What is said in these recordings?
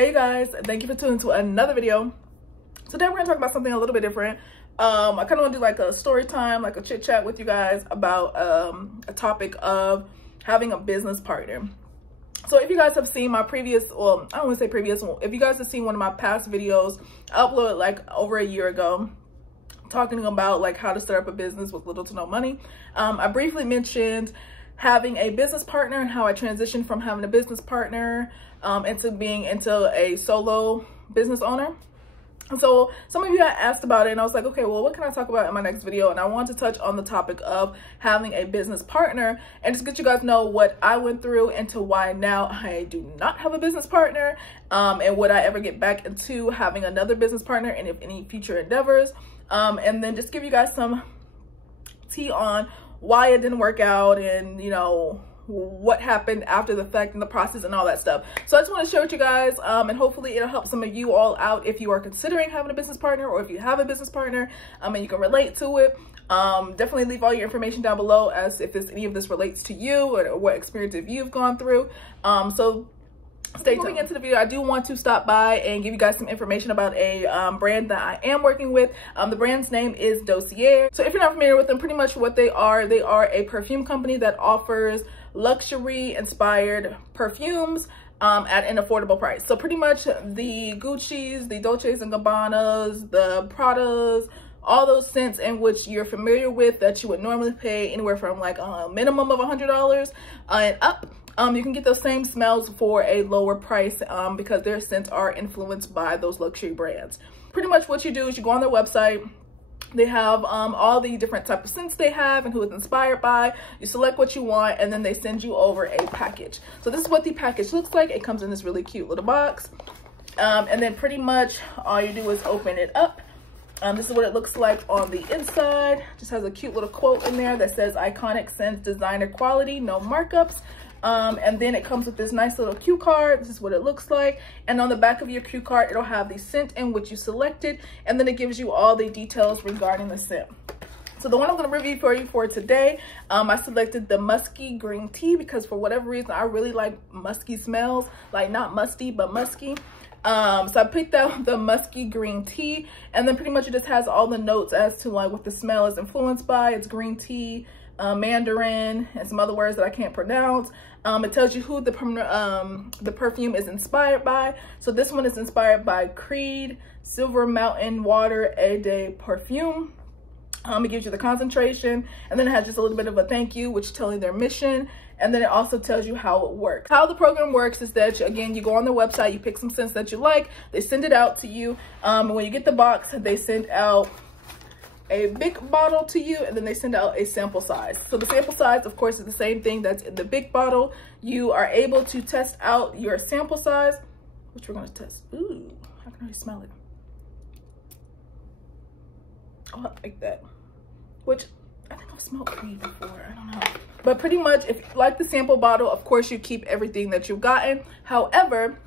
Hey guys, thank you for tuning to another video. Today we're gonna talk about something a little bit different. I kind of want to do like a story time, like a chit chat with you guys about a topic of having a business partner. So if you guys have seen my previous, well, I don't want to say previous, if you guys have seen one of my past videos, I uploaded like over a year ago, talking about like how to start up a business with little to no money. I briefly mentioned having a business partner and how I transitioned from having a business partner into being a solo business owner. And so some of you had asked about it and I was like, okay, well, what can I talk about in my next video? And I want to touch on the topic of having a business partner and just get you guys know what I went through into why now I do not have a business partner, and would I ever get back into having another business partner, and if any future endeavors, and then just give you guys some tea on why it didn't work out and, you know, what happened after the fact and the process and all that stuff. So I just want to share with you guys, and hopefully it'll help some of you all out if you are considering having a business partner, or if you have a business partner, and you can relate to it. Definitely leave all your information down below as if any of this relates to you or what experiences you've gone through. So stay tuned. Moving into the video, I do want to stop by and give you guys some information about a brand that I am working with. The brand's name is Dossier. So if you're not familiar with them, pretty much what they are a perfume company that offers luxury inspired perfumes at an affordable price. So pretty much the Gucci's, the Dolces and Gabbanas, the Pradas, all those scents in which you're familiar with that you would normally pay anywhere from like a minimum of $100 and up. You can get those same smells for a lower price because their scents are influenced by those luxury brands. Pretty much what you do is you go on their website. They have all the different type of scents they have and who it's inspired by. You select what you want and then they send you over a package. So this is what the package looks like. It comes in this really cute little box. And then pretty much all you do is open it up. This is what it looks like on the inside. Just has a cute little quote in there that says iconic scents, designer quality, no markups. And then it comes with this nice little cue card. This is what it looks like. And on the back of your cue card, it'll have the scent in which you selected. And then it gives you all the details regarding the scent. So the one I'm going to review for you for today, I selected the musky green tea because for whatever reason, I really like musky smells, like not musty, but musky. So I picked out the musky green tea, and then pretty much it just has all the notes as to like what the smell is influenced by. It's green tea, Mandarin, and some other words that I can't pronounce. It tells you who the perfume is inspired by. So this one is inspired by Creed Silver Mountain Water Eau de Parfum. It gives you the concentration, and then it has just a little bit of a thank you, which tells you their mission. And then it also tells you how it works. How the program works is that, again, you go on their website, you pick some scents that you like, they send it out to you. And when you get the box, they send out a big bottle to you, and then they send out a sample size. So the sample size, of course, is the same thing that's in the big bottle. You are able to test out your sample size, which we're gonna test. Ooh, how can I smell it? Oh, I like that. Which I think I've smelled Creed before, I don't know. But pretty much, if you like the sample bottle, of course you keep everything that you've gotten. However,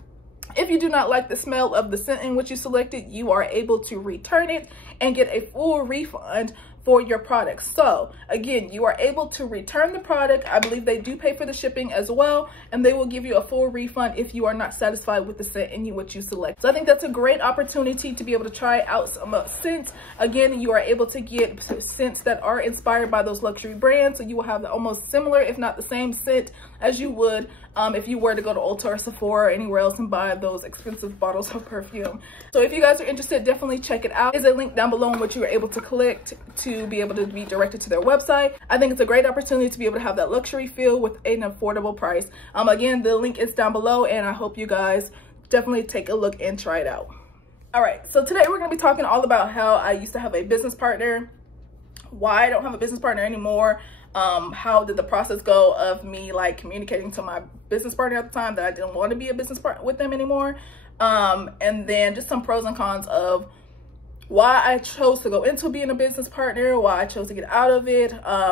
if you do not like the smell of the scent in which you selected, you are able to return it and get a full refund for your product. So again, you are able to return the product. I believe they do pay for the shipping as well, and they will give you a full refund if you are not satisfied with the scent in which you select. So I think that's a great opportunity to be able to try out some scents. Again, you are able to get scents that are inspired by those luxury brands, so you will have almost similar, if not the same scent as you would if you were to go to Ulta or Sephora or anywhere else and buy those expensive bottles of perfume. So if you guys are interested, definitely check it out. There's a link down below in which you are able to click to be able to be directed to their website. I think it's a great opportunity to be able to have that luxury feel with an affordable price. Again, the link is down below, and I hope you guys definitely take a look and try it out. All right, so today we're gonna be talking all about how I used to have a business partner, why I don't have a business partner anymore, how did the process go of me like communicating to my business partner at the time that I didn't want to be a business partner with them anymore, and then just some pros and cons of why I chose to go into being a business partner, why I chose to get out of it,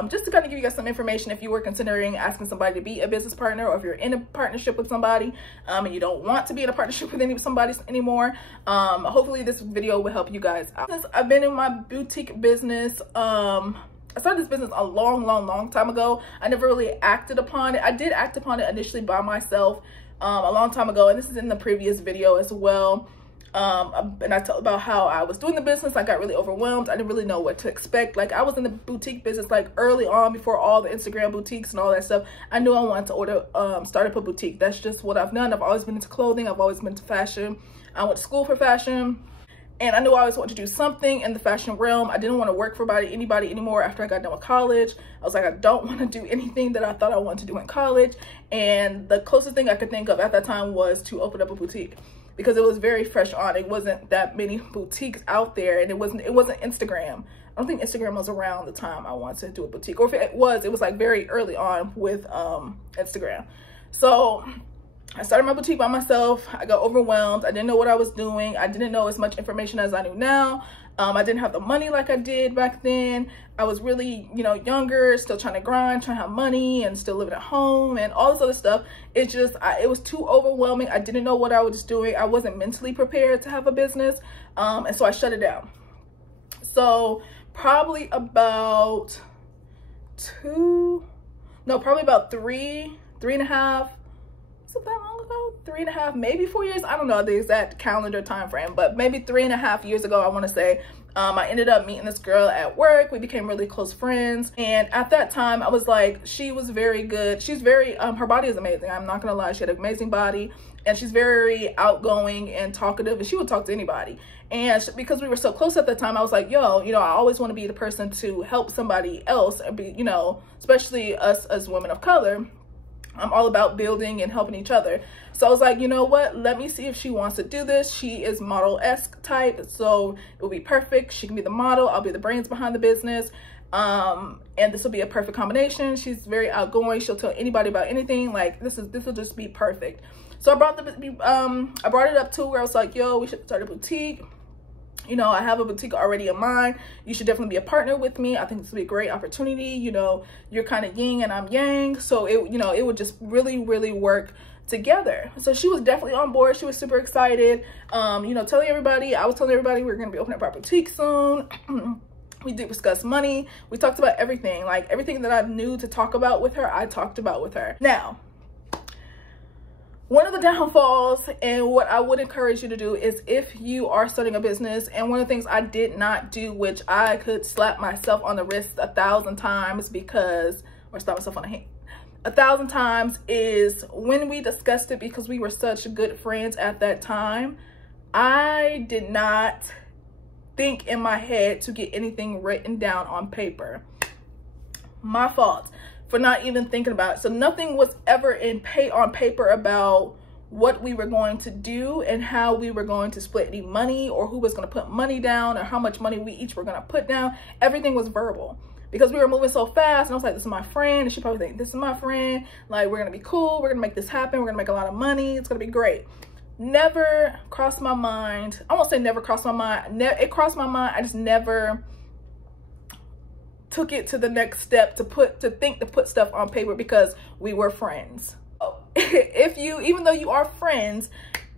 just to kind of give you guys some information if you were considering asking somebody to be a business partner, or if you're in a partnership with somebody and you don't want to be in a partnership with somebody anymore. Hopefully this video will help you guys out. Since I've been in my boutique business, I started this business a long time ago. I never really acted upon it. I did act upon it initially by myself a long time ago, and this is in the previous video as well. And I talked about how I was doing the business. I got really overwhelmed. I didn't really know what to expect. Like, I was in the boutique business like early on, before all the Instagram boutiques and all that stuff. I knew I wanted to start up a boutique. That's just what I've done. I've always been into clothing. I've always been into fashion. I went to school for fashion, and I knew I always wanted to do something in the fashion realm. I didn't want to work for anybody anymore after I got done with college. I was like, I don't want to do anything that I thought I wanted to do in college. And the closest thing I could think of at that time was to open up a boutique, because it was very fresh on. It wasn't that many boutiques out there, and it wasn't Instagram. I don't think Instagram was around the time I wanted to do a boutique, or if it was like very early on with Instagram. So I started my boutique by myself. I got overwhelmed. I didn't know what I was doing. I didn't know as much information as I knew now. I didn't have the money like I did back then. I was really, you know, younger, still trying to grind, trying to have money, and still living at home and all this other stuff. It just, it was too overwhelming. I didn't know what I was doing. I wasn't mentally prepared to have a business. And so I shut it down. So probably about probably about three and a half, was it that long ago? 3.5, maybe 4 years. I don't know the exact calendar time frame, but maybe 3.5 years ago, I want to say. I ended up meeting this girl at work. We became really close friends. And at that time, I was like, she was very good. She's very, her body is amazing. I'm not going to lie. She had an amazing body, and she's very outgoing and talkative, and she would talk to anybody. And because we were so close at the time, I was like, yo, you know, I always want to be the person to help somebody else, and be, you know, especially us as women of color. I'm all about building and helping each other. So I was like, you know what? Let me see if she wants to do this. She is model-esque type, so it will be perfect. She can be the model. I'll be the brains behind the business. And this will be a perfect combination. She's very outgoing. She'll tell anybody about anything. Like, this will just be perfect. So I brought it up to her. I was like, yo, we should start a boutique. You know, I have a boutique already in mind. You should definitely be a partner with me. I think this would be a great opportunity. You know, you're kind of yin and I'm yang. So it, you know, it would just really, really work together. So she was definitely on board. She was super excited. You know, I was telling everybody we were going to be opening up our boutique soon. We did discuss money. We talked about everything. Like, everything that I knew to talk about with her, I talked about with her. Now, one of the downfalls, and what I would encourage you to do, is if you are starting a business, and one of the things I did not do, which I could slap myself on the wrist 1,000 times or slap myself on the hand 1,000 times, is when we discussed it, because we were such good friends at that time, I did not think in my head to get anything written down on paper. My fault for not even thinking about it. So nothing was ever on paper about what we were going to do and how we were going to split any money, or who was going to put money down, or how much money we each were going to put down. Everything was verbal, because we were moving so fast, and I was like, this is my friend, and she probably think, this is my friend, like, we're going to be cool, we're going to make this happen, we're going to make a lot of money, it's going to be great. Never crossed my mind. I won't say never crossed my mind. It crossed my mind. I just never took it to the next step to put stuff on paper, because we were friends. Even though you are friends,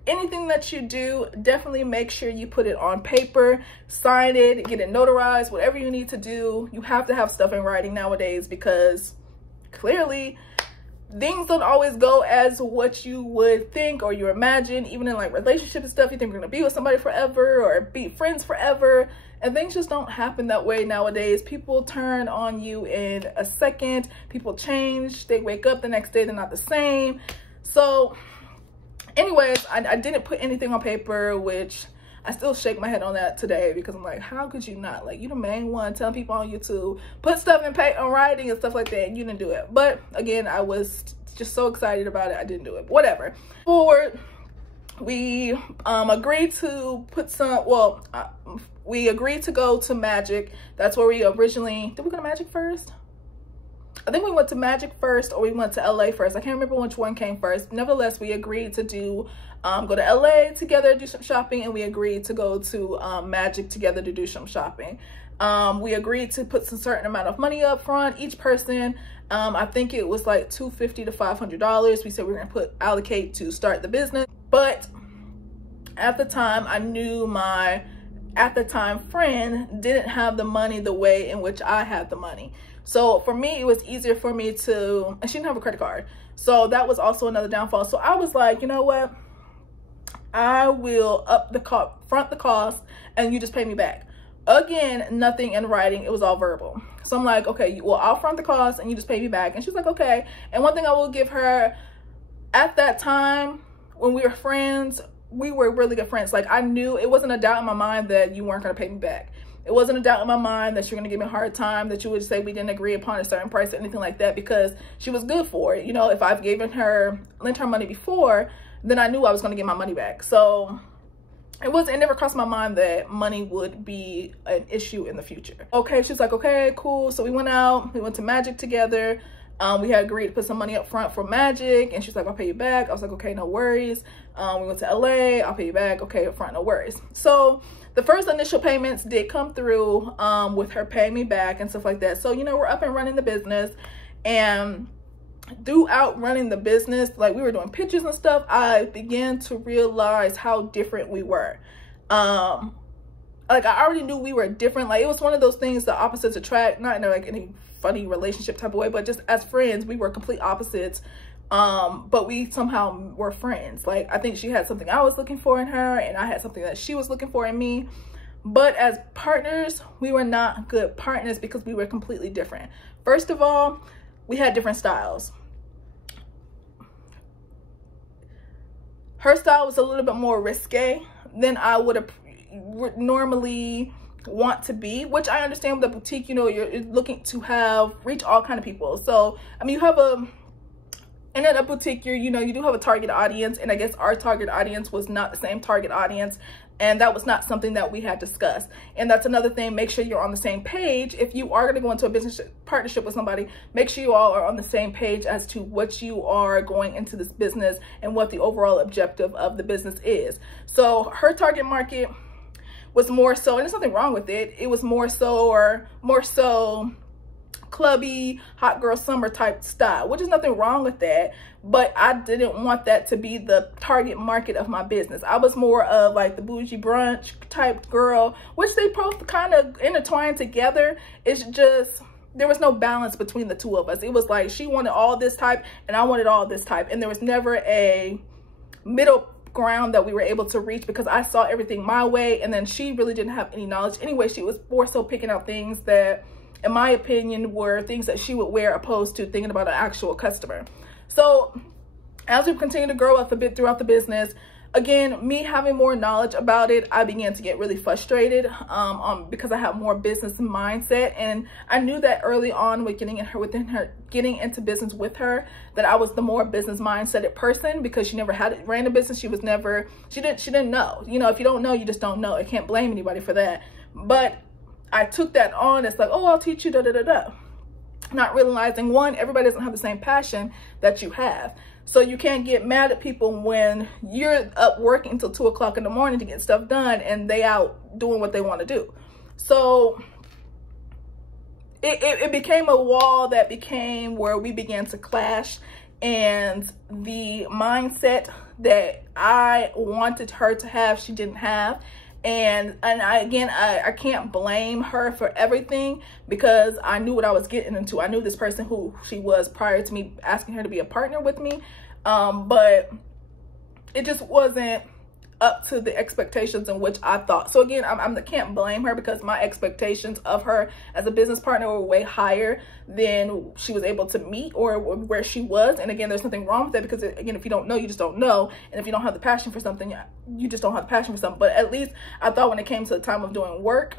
anything that you do, definitely make sure you put it on paper, sign it, get it notarized, whatever you need to do. You have to have stuff in writing nowadays, because clearly things don't always go as what you would think or you imagine. Even in like relationship and stuff, you think you're gonna be with somebody forever or be friends forever, and things just don't happen that way nowadays. People turn on you in a second. People change. They wake up the next day, they're not the same. So anyways, I didn't put anything on paper, which I still shake my head on that today, because I'm like, how could you not? Like, you the main one telling people on YouTube, put stuff in writing and stuff like that, and you didn't do it. But again, I was just so excited about it, I didn't do it. But whatever. Forward, we agreed to we agreed to go to Magic. That's where we originally, did we go to Magic first? I think we went to Magic first, or we went to LA first. I can't remember which one came first. Nevertheless, we agreed to go to LA together, do some shopping, and we agreed to go to Magic together to do some shopping. We agreed to put some certain amount of money up front, each person. I think it was like $250 to $500. We said we were gonna allocate to start the business. But at the time, I knew my friend didn't have the money the way in which I had the money. So for me, it was easier for me to, and she didn't have a credit card. So that was also another downfall. So I was like, you know what? I will front the cost and you just pay me back. Again, nothing in writing. It was all verbal. So I'm like, okay, well, I'll front the cost and you just pay me back. And she's like, okay. And one thing I will give her, at that time when we were friends, we were really good friends. Like, I knew it wasn't a doubt in my mind that you weren't going to pay me back. It wasn't a doubt in my mind that you're going to give me a hard time, that you would say we didn't agree upon a certain price or anything like that, because she was good for it. You know, if I've lent her money before, then I knew I was going to get my money back. So it never crossed my mind that money would be an issue in the future. Okay, she's like, okay, cool. So we went to Magic together. We had agreed to put some money up front for Magic, and she's like, I'll pay you back. I was like, okay, no worries. We went to LA, I'll pay you back. Okay, up front, no worries. So the first initial payments did come through with her paying me back and stuff like that. So, you know, we're up and running the business, and throughout running the business, like, we were doing pictures and stuff, I began to realize how different we were. Like, I already knew we were different. Like, it was one of those things, the opposites attract, not in like any funny relationship type of way, but just as friends, we were complete opposites. But we somehow were friends. Like, I think she had something I was looking for in her, and I had something that she was looking for in me. But as partners, we were not good partners because we were completely different. First of all, we had different styles. Her style was a little bit more risque than I would normally want to be, which I understand with a boutique, you know, you're looking to reach all kind of people. So, I mean, and at a boutique, you do have a target audience, and I guess our target audience was not the same target audience, and that was not something that we had discussed. And that's another thing, make sure you're on the same page. If you are going to go into a business partnership with somebody, make sure you all are on the same page as to what you are going into this business and what the overall objective of the business is. So her target market was more so, and there's nothing wrong with it, it was more so clubby, hot girl summer type style, which is nothing wrong with that, but I didn't want that to be the target market of my business. I was more of like the bougie brunch type girl, which they both kind of intertwined together. It's just, there was no balance between the two of us. It was like she wanted all this type and I wanted all this type, and there was never a middle ground that we were able to reach, because I saw everything my way, and then she really didn't have any knowledge anyway. She was more so picking out things that, in my opinion, were things that she would wear, opposed to thinking about an actual customer. So as we continue to grow up a bit throughout the business, again, me having more knowledge about it, I began to get really frustrated because I have more business mindset. And I knew that early on with getting into business with her, that I was the more business mindset person, because she never ran a business. She didn't know. You know, if you don't know, you just don't know. I can't blame anybody for that. But I took that on. It's like, oh, I'll teach you, da da da da. Not realizing, one, everybody doesn't have the same passion that you have. So you can't get mad at people when you're up working until 2 o'clock in the morning to get stuff done, and they out doing what they want to do. So it became a wall that became where we began to clash, and the mindset that I wanted her to have, she didn't have. And I can't blame her for everything, because I knew what I was getting into. I knew this person, who she was, prior to me asking her to be a partner with me. But it just wasn't up to the expectations in which I thought. So again, I can't blame her, because my expectations of her as a business partner were way higher than she was able to meet, or where she was. And again, there's nothing wrong with that, because again, if you don't know, you just don't know. And if you don't have the passion for something, you just don't have the passion for something. But at least I thought when it came to the time of doing work,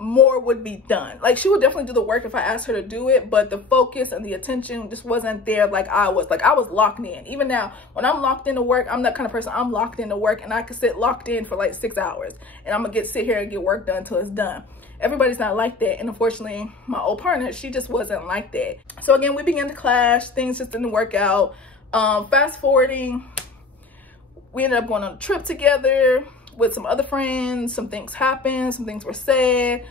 more would be done. Like, she would definitely do the work if I asked her to do it, but the focus and the attention just wasn't there like I was. Like, I was locked in. Even now, when I'm locked into work, I'm that kind of person. I'm locked into work, and I could sit locked in for like 6 hours, and I'm gonna sit here and get work done until it's done. Everybody's not like that, and unfortunately, my old partner, she just wasn't like that. So again, we began to clash. Things just didn't work out. Fast forwarding, we ended up going on a trip together with some other friends. Some things happened, some things were said,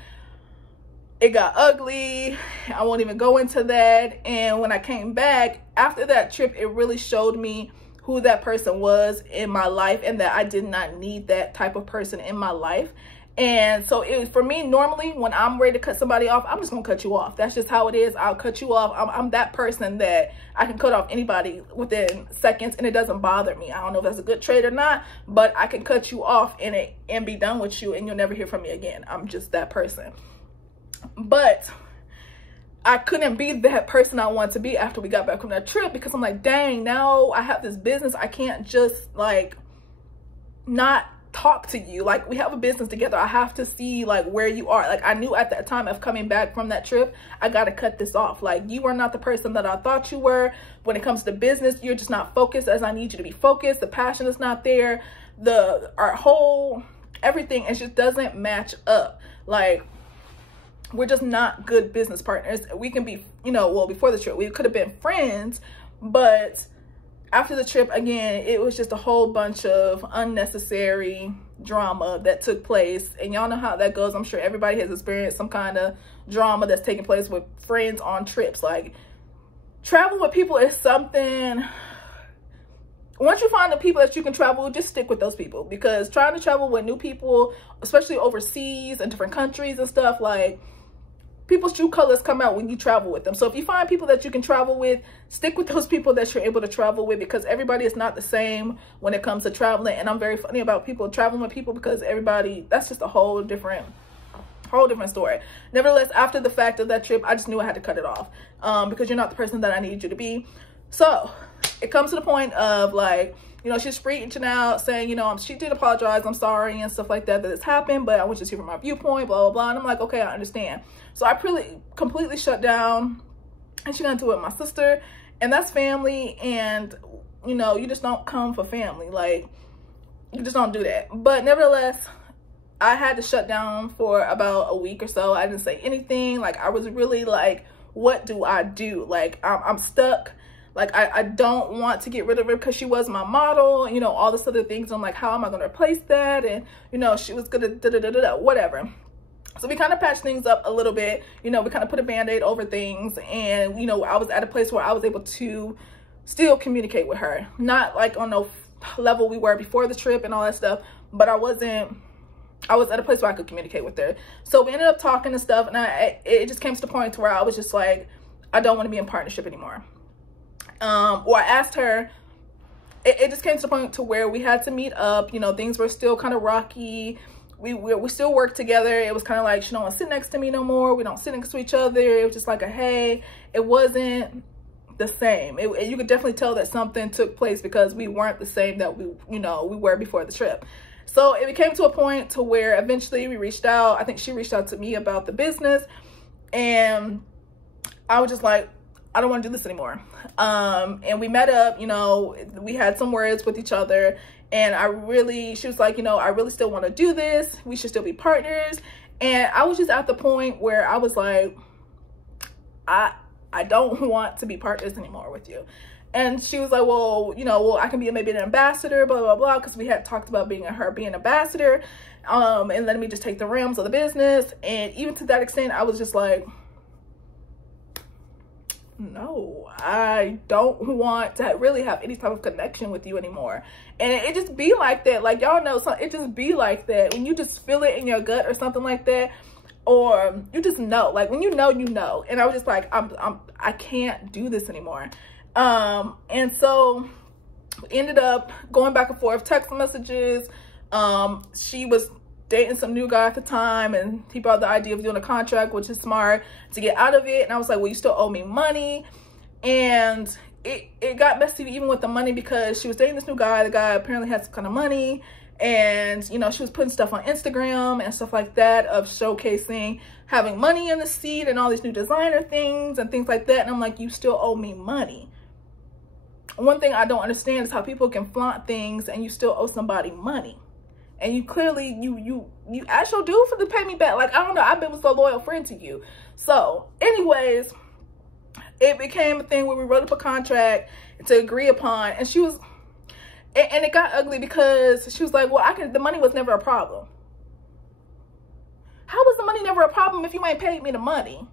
it got ugly. I won't even go into that. And when I came back after that trip, it really showed me who that person was in my life, and that I did not need that type of person in my life. And so it was, for me, normally when I'm ready to cut somebody off, I'm just gonna cut you off. That's just how it is. I'll cut you off. I'm that person that I can cut off anybody within seconds and it doesn't bother me. I don't know if that's a good trait or not, but I can cut you off and be done with you and you'll never hear from me again. I'm just that person. But I couldn't be that person I wanted to be after we got back from that trip, because I'm like, dang, now I have this business. I can't just like not talk to you. Like, we have a business together. I have to see like where you are. Like, I knew at that time of coming back from that trip, I got to cut this off. Like, you are not the person that I thought you were. When it comes to business, you're just not focused as I need you to be focused. The passion is not there. Our whole everything, it just doesn't match up. Like, we're just not good business partners. We can be, you know, well, before the trip we could have been friends, but after the trip, again, it was just a whole bunch of unnecessary drama that took place. And y'all know how that goes. I'm sure everybody has experienced some kind of drama that's taking place with friends on trips. Like, travel with people is something. Once you find the people that you can travel with, just stick with those people, because trying to travel with new people, especially overseas and different countries and stuff, like, people's true colors come out when you travel with them. So if you find people that you can travel with, stick with those people that you're able to travel with, because everybody is not the same when it comes to traveling. And I'm very funny about people traveling with people, because everybody, that's just a whole different story. Nevertheless, after the fact of that trip, I just knew I had to cut it off, because you're not the person that I need you to be. So it comes to the point of, like, you know, she's reaching out saying, you know, she did apologize, I'm sorry and stuff like that it's happened, but I want you to hear from my viewpoint, blah, blah, blah. And I'm like, okay, I understand. So I completely shut down, and she got into it with my sister, and that's family. And, you know, you just don't come for family. Like, you just don't do that. But nevertheless, I had to shut down for about a week or so. I didn't say anything. Like, I was really like, what do I do? Like, I'm stuck. Like, I don't want to get rid of her because she was my model, you know, all this other things. I'm like, how am I going to replace that? And, you know, she was going to whatever. So we kind of patched things up a little bit. You know, we kind of put a Band-Aid over things. And, you know, I was at a place where I was able to still communicate with her. Not like on no level we were before the trip and all that stuff. But I was at a place where I could communicate with her. So we ended up talking and stuff. And it just came to the point to where I was just like, I don't want to be in partnership anymore. Or I asked her, it just came to the point to where we had to meet up. You know, things were still kind of rocky. We still worked together. It was kind of like, she don't want to sit next to me no more. We don't sit next to each other. It was just like a, hey, it wasn't the same. You could definitely tell that something took place, because we weren't the same that we were before the trip. So it came to a point to where eventually we reached out. I think she reached out to me about the business, and I was just like, I don't want to do this anymore. And we met up, you know, we had some words with each other, and she was like, you know, I really still want to do this. We should still be partners. And I was just at the point where I was like, I don't want to be partners anymore with you. And she was like, well, you know, I can be maybe an ambassador, blah, blah, blah. Because we had talked about being an ambassador, and letting me just take the reins of the business. And even to that extent, I was just like, no, I don't want to really have any type of connection with you anymore. And it just be like that. Like, y'all know, it just be like that when you just feel it in your gut or something like that, or you just know. Like, when you know, you know. And I was just like, I can't do this anymore. And so we ended up going back and forth, text messages. She was dating some new guy at the time, and he brought the idea of doing a contract, which is smart, to get out of it. And I was like, well, you still owe me money. And it got messy even with the money, because she was dating this new guy. The guy apparently had some kind of money, and, you know, she was putting stuff on Instagram and stuff like that of showcasing having money in the seat and all these new designer things and things like that. And I'm like, you still owe me money. One thing I don't understand is how people can flaunt things and you still owe somebody money. And you clearly, you asked your dude to pay me back. Like, I don't know, I've been a loyal friend to you. So anyways, it became a thing where we wrote up a contract to agree upon. And she was, and it got ugly, because she was like, well, the money was never a problem. How was the money never a problem if you ain't paid me the money?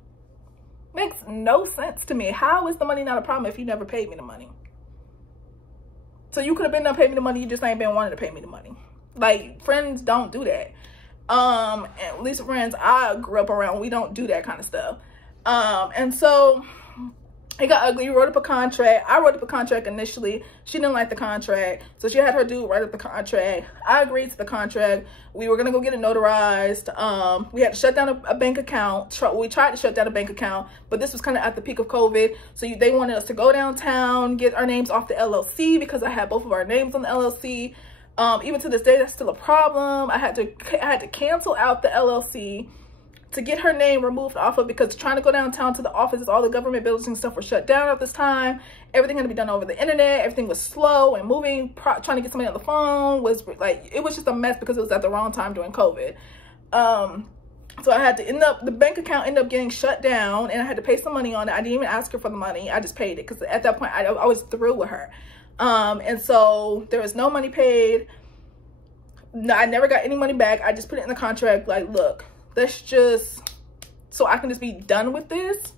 Makes no sense to me. How is the money not a problem if you never paid me the money? So you could have been done paying me the money, you just ain't been wanting to pay me the money. Like, friends don't do that. And at least friends I grew up around, we don't do that kind of stuff. And so it got ugly. We wrote up a contract. I wrote up a contract initially. She didn't like the contract, so she had her dude write up the contract. I agreed to the contract. We were gonna go get it notarized. We had to shut down a bank account. We tried to shut down a bank account, but this was kind of at the peak of COVID, so they wanted us to go downtown, get our names off the LLC, because I had both of our names on the LLC. Even to this day, that's still a problem. I had to cancel out the LLC to get her name removed off of, because trying to go downtown to the offices, all the government buildings and stuff were shut down at this time. Everything had to be done over the internet. Everything was slow and moving. Trying to get somebody on the phone was like, it was just a mess because it was at the wrong time during COVID. So I had to the bank account ended up getting shut down, and I had to pay some money on it. I didn't even ask her for the money. I just paid it because at that point I was through with her. And so there was no money paid. No, I never got any money back. I just put it in the contract like, look, let's just, so I can just be done with this.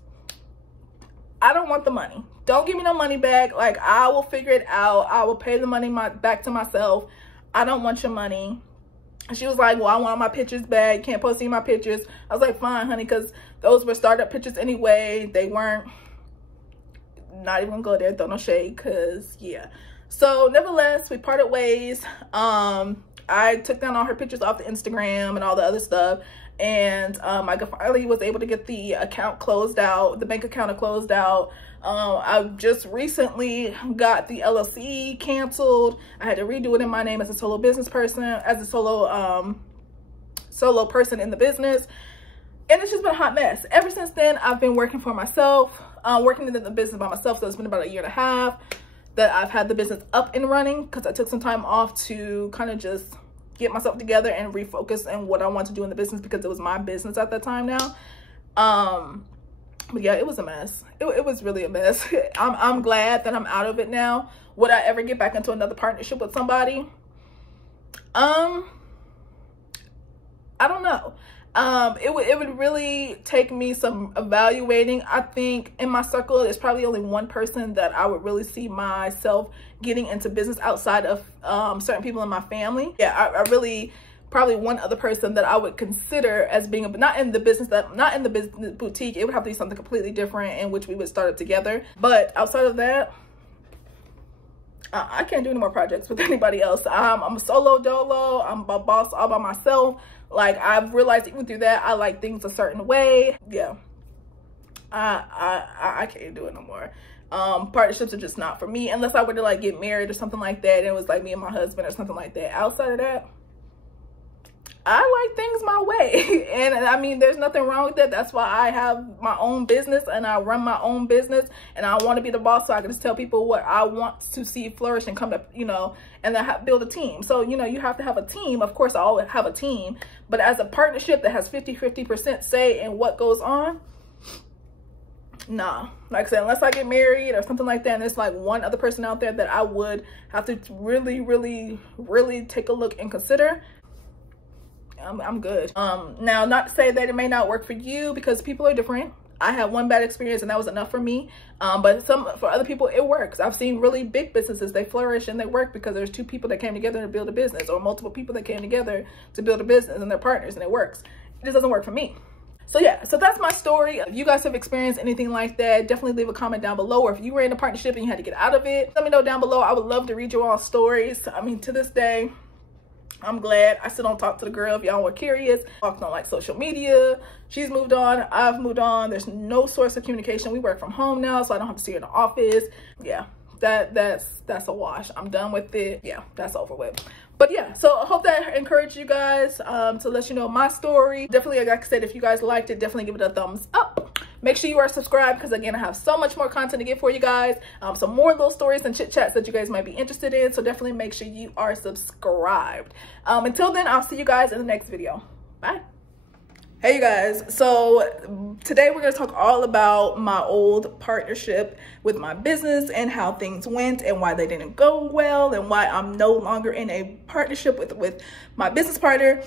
I don't want the money. Don't give me no money back. Like, I will figure it out. I will pay the money back to myself. I don't want your money. And she was like, well, I want my pictures back. You can't post any of my pictures. I was like, fine, honey, because those were startup pictures anyway. They weren't, not even gonna go there, throw no shade, because yeah. So nevertheless, we parted ways. I took down all her pictures off the Instagram and all the other stuff. And I finally was able to get the account closed out, the bank account closed out. I just recently got the LLC canceled. I had to redo it in my name as a solo business person, as a solo person in the business. And it's just been a hot mess. Ever since then, I've been working for myself, working in the business by myself. So it's been about 1.5 years that I've had the business up and running, because I took some time off to kind of just get myself together and refocus on what I want to do in the business, because it was my business at that time now. But yeah, it was a mess. It was really a mess. I'm glad that I'm out of it now. Would I ever get back into another partnership with somebody? I don't know. It would really take me some evaluating. I think in my circle, there's probably only one person that I would really see myself getting into business outside of certain people in my family. Yeah, I really, probably one other person that I would consider as being not in the business boutique. It would have to be something completely different in which we would start it together. But outside of that, I can't do any more projects with anybody else. I'm a solo dolo. I'm a boss all by myself. Like, I've realized even through that, I like things a certain way. Yeah, I can't do it no more. Partnerships are just not for me, unless I were to like get married or something like that, and it was like me and my husband or something like that. Outside of that, I like things my way. And I mean, there's nothing wrong with that. That's why I have my own business and I run my own business, and I want to be the boss, so I can just tell people what I want to see flourish and come to, you know, and then build a team. So, you know, you have to have a team. Of course, I always have a team, but as a partnership that has 50% say in what goes on, nah. Like I said, unless I get married or something like that, and there's like one other person out there that I would have to really take a look and consider, I'm good. Now, not to say that it may not work for you, because people are different. I had one bad experience and that was enough for me. But for other people, it works. I've seen really big businesses, they flourish and they work because there's two people that came together to build a business, or multiple people that came together to build a business, and they're partners, and it works. It just doesn't work for me. So yeah, so that's my story. If you guys have experienced anything like that, definitely leave a comment down below. Or if you were in a partnership and you had to get out of it, let me know down below. I would love to read your all stories. I mean, to this day, I'm glad I still don't talk to the girl. If y'all were curious, talked on like social media. She's moved on, I've moved on. There's no source of communication. We work from home now, so I don't have to see her in the office. Yeah, that's a wash. I'm done with it. Yeah, that's over with. But yeah, so I hope that encouraged you guys to let you know my story. Definitely, like I said, if you guys liked it, definitely give it a thumbs up. Make sure you are subscribed, because again, I have so much more content to get for you guys. Some more little stories and chit chats that you guys might be interested in. So definitely make sure you are subscribed. Until then, I'll see you guys in the next video. Bye. Hey you guys, so today we're going to talk all about my old partnership with my business and how things went and why they didn't go well, and why I'm no longer in a partnership with my business partner.